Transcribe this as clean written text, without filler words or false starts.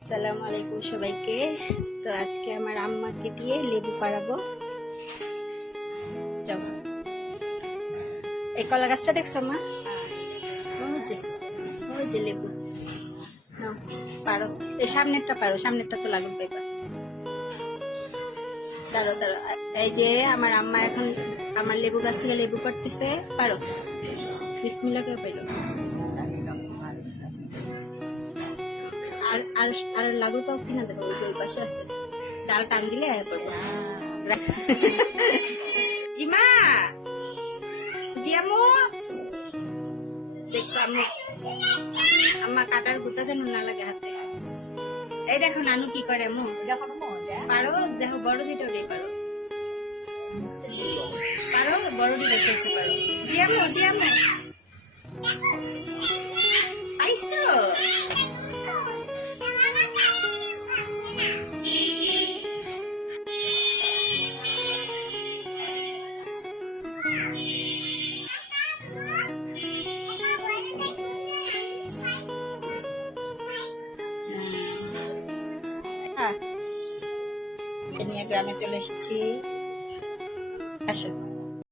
আসসালামু আলাইকুম সবাইকে। তো আজকে আমার আম্মাকে দিয়ে লেবু পাড়াবো। যাও, এই কলা গাছটা দেখছো মা? ওই যে লেবু নাও, পারো। এই সামনেরটা পারো, সামনেরটা তো লাগবে এবার। দাঁড়ো দাঁড়ো, এই যে আমার আম্মা এখন আমার লেবু গাছ থেকে লেবু পাড়তেছে। পারো, বিসমিল্লাহ কেউ পাইলো। আর আর আর লাগু পাও কিনা দেখো, ওই যে ওই পাশে আছে, ডাল টান দিলে করবো। জিমা, জিয়ামু, দেখো আম্মু, আম্মা কাটার গুতা যেন না লাগে হাতে। এই দেখো নানু কি করে আম্মু, পারো দেখো, বড় যেটা ওটাই পারো, পারো বড়টি দেখেছে পারো। জিয়ামু, জিয়ামু আইসো, নিয়ে গ্রামে চলে এসেছি। আসো।